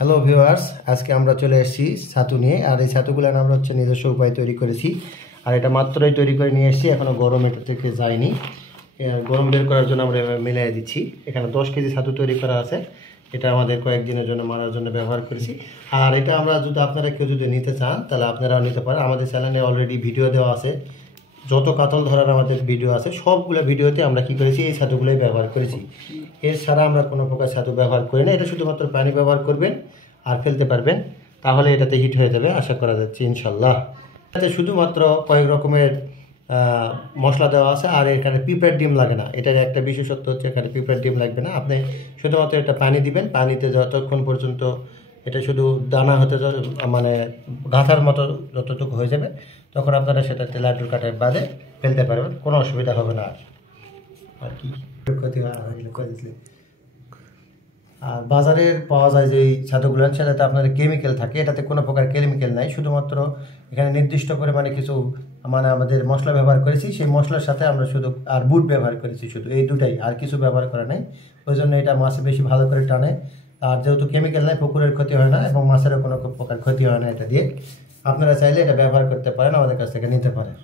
Hello viewers, আজকে আমরা চলে এসেছি ছাতু নিয়ে। আর এই ছাতুগুলো আমরা নিজস্ব উপায়ে তৈরি করেছি। আর এটা মাত্রই তৈরি করে নিয়ে এসেছি, এখনও গরম এটা থেকে যায়নি। গরম বের করার জন্য আমরা এভাবে মিলাই দিচ্ছি। এখানে 10 কেজি ছাতু তৈরি করা আছে। এটা আমাদের কয়েকদিনের জন্য মারার জন্য ব্যবহার করেছি। আর এটা আমরা আপনারা কেউ যদি নিতে চান তাহলে আপনারাও নিতে পারেন। আমাদের চ্যানেলে অলরেডি ভিডিও দেওয়া আছে, যত কাতল ধরার আমাদের ভিডিও আছে সবগুলো ভিডিওতে আমরা কি করেছি, এই ছাতুগুলোই ব্যবহার করেছি। এছাড়া আমরা কোনো প্রকার ছাতু ব্যবহার করি না। এটা শুধুমাত্র পানি ব্যবহার করবেন আর ফেলতে পারবেন, তাহলে এটাতে হিট হয়ে যাবে আশা করা যাচ্ছে ইনশাল্লাহ। এটাতে শুধুমাত্র কয়েক রকমের মশলা দেওয়া আছে। আর এখানে পিঁপড়ার ডিম লাগে না। এটার একটা বিশেষত্ব হচ্ছে এখানে পিঁপড়ার ডিম লাগবে না। আপনি শুধুমাত্র এটা পানি দিবেন, পানিতে যতক্ষণ পর্যন্ত এটা শুধু দানা হতে মানে গাঁথার মতো যতটুকু হয়ে যাবে, তখন আপনারা সেটাতে লাড্ডুর কাটায় বাদে ফেলতে পারবেন, কোনো অসুবিধা হবে না। আর কি ক্ষতি হয় আর বাজারের পাওয়া যায় যে ছাতুগুলো, সেটাতে আপনাদের কেমিক্যাল থাকে। এটাতে কোনো প্রকার কেমিক্যাল নাই, শুধুমাত্র এখানে নির্দিষ্ট পরিমাণে কিছু আমাদের মশলা ব্যবহার করেছি। সেই মশলার সাথে আমরা শুধু আর বুট ব্যবহার করেছি, শুধু এই দুটাই, আর কিছু ব্যবহার করা নাই। ওই জন্য এটা মাছে বেশি ভালো করে টানে। আর যেহেতু কেমিক্যাল নাই, পুকুরের ক্ষতি হয় না এবং মাছেরও কোনো প্রকার ক্ষতি হয় না। এটা দিয়ে আপনারা চাইলে এটা ব্যবহার করতে পারেন, আমাদের কাছ থেকে নিতে পারেন।